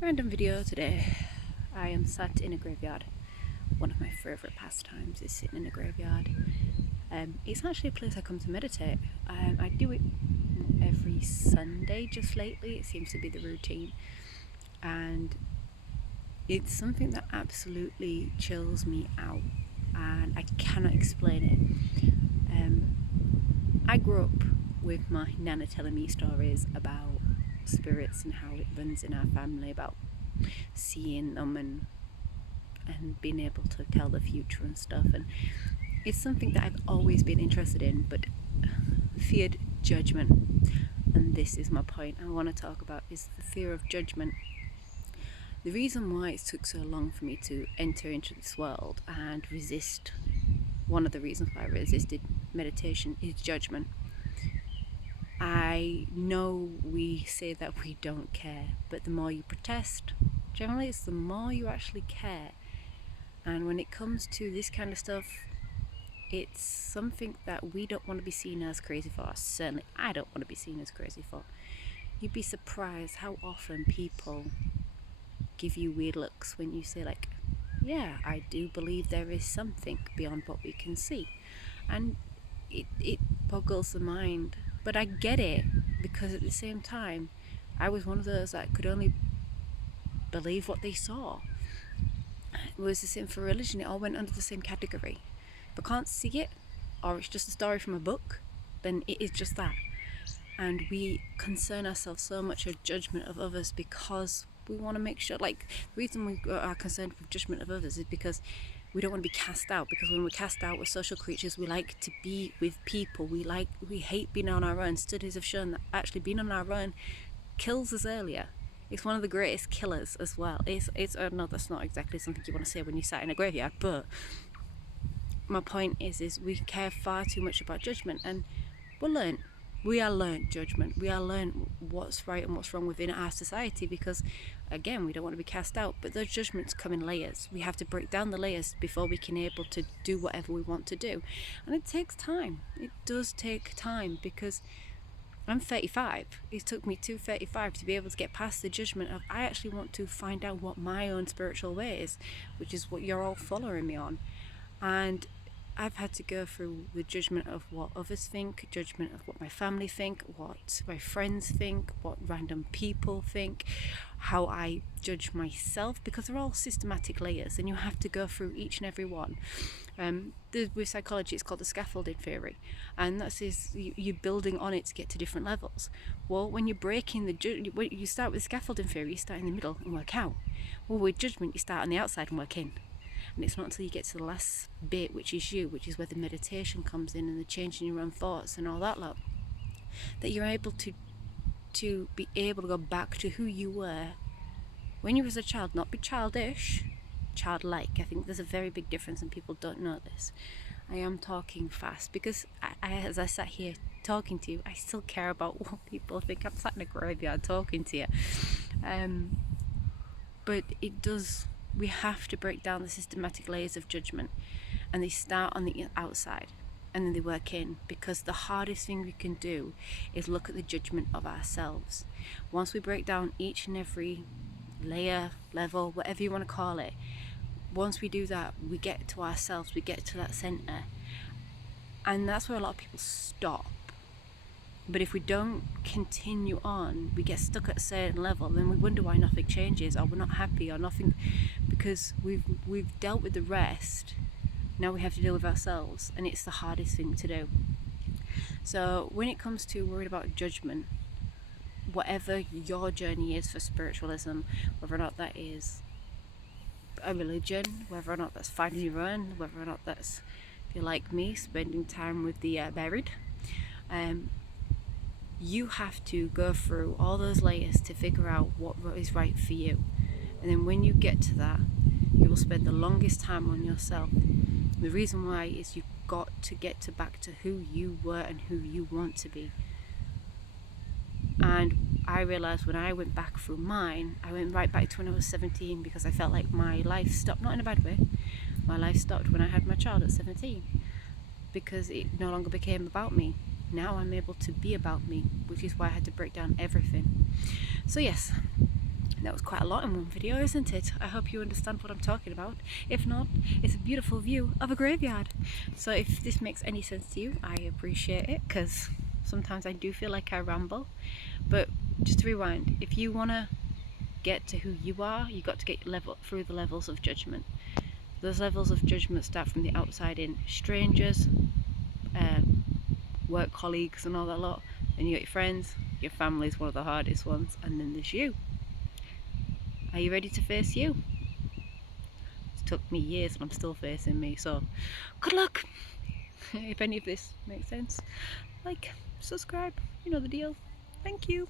Random video today. I am sat in a graveyard. One of my favourite pastimes is sitting in a graveyard. It's actually a place I come to meditate. I do it every Sunday just lately. It seems to be the routine. And it's something that absolutely chills me out. And I cannot explain it. I grew up with my nana telling me stories about spirits and how it runs in our family, about seeing them and being able to tell the future and stuff. And it's something that I've always been interested in, but feared judgment. And this is my point I want to talk about, is the fear of judgment. The reason why it took so long for me to enter into this world and resist, one of the reasons why I resisted meditation, is judgment. I know we say that we don't care, but the more you protest, generally it's the more you actually care. And when it comes to this kind of stuff, it's something that we don't want to be seen as crazy for. Certainly I don't want to be seen as crazy for. You'd be surprised how often people give you weird looks when you say, like, yeah, I do believe there is something beyond what we can see. And it boggles the mind. But I get it, because at the same time, I was one of those that could only believe what they saw. It was the same for religion. It all went under the same category. If I can't see it, or it's just a story from a book, then it is just that. And we concern ourselves so much with judgment of others because we want to make sure, like, the reason we are concerned with judgment of others is because we don't want to be cast out, because when we're cast out, we're social creatures. We like to be with people. We hate being on our own. Studies have shown that actually being on our own kills us earlier. It's one of the greatest killers as well. It's no, that's not exactly something you want to say when you sat in a graveyard, but my point is we care far too much about judgment, and we are learned judgment. We are learned what's right and what's wrong within our society, because again, we don't want to be cast out, but those judgments come in layers. We have to break down the layers before we can able to do whatever we want to do. And it takes time. It does take time, because I'm 35. It took me to 35 to be able to get past the judgment of, I actually want to find out what my own spiritual way is, which is what you're all following me on. And I've had to go through the judgment of what others think, judgment of what my family think, what my friends think, what random people think, how I judge myself, because they're all systematic layers and you have to go through each and every one. With psychology, it's called the scaffolding theory, and that says you're building on it to get to different levels. Well, when you're breaking when you start with scaffolding theory, you start in the middle and work out. Well, with judgment, you start on the outside and work in. And it's not until you get to the last bit, which is you, which is where the meditation comes in and the change in your own thoughts and all that lot, that you're able to be able to go back to who you were when you was a child. Not be childish, childlike. I think there's a very big difference and people don't know this. I am talking fast because as I sat here talking to you, I still care about what people think. I'm sat in a graveyard talking to you. But it does, we have to break down the systematic layers of judgment, and they start on the outside and then they work in, because the hardest thing we can do is look at the judgment of ourselves. Once we break down each and every layer, level, whatever you want to call it, once we do that, we get to ourselves, we get to that center, and that's where a lot of people stop. But if we don't continue on, we get stuck at a certain level, then we wonder why nothing changes, or we're not happy, or nothing, because we've dealt with the rest. Now we have to deal with ourselves, and it's the hardest thing to do. So when it comes to worried about judgment, whatever your journey is for spiritualism, whether or not that is a religion, whether or not that's finding your own, whether or not that's, if you're like me, spending time with the buried, you have to go through all those layers to figure out what is right for you. And then when you get to that, you will spend the longest time on yourself. The reason why is you've got to get back to who you were and who you want to be. And I realised when I went back through mine, I went right back to when I was 17, because I felt like my life stopped, not in a bad way. My life stopped when I had my child at 17, because it no longer became about me. Now I'm able to be about me, which is why I had to break down everything. So yes, That was quite a lot in one video, isn't it? I hope you understand what I'm talking about. If not, it's a beautiful view of a graveyard. So if this makes any sense to you, I appreciate it, because sometimes I do feel like I ramble. But just to rewind, if you want to get to who you are, you've got to get through the levels of judgment. Those levels of judgment start from the outside in. Strangers, work colleagues and all that lot. Then you got your friends, your family is one of the hardest ones, and then there's you. Are you ready to face you? It took me years and I'm still facing me, so good luck! If any of this makes sense, like, subscribe, you know the deal. Thank you.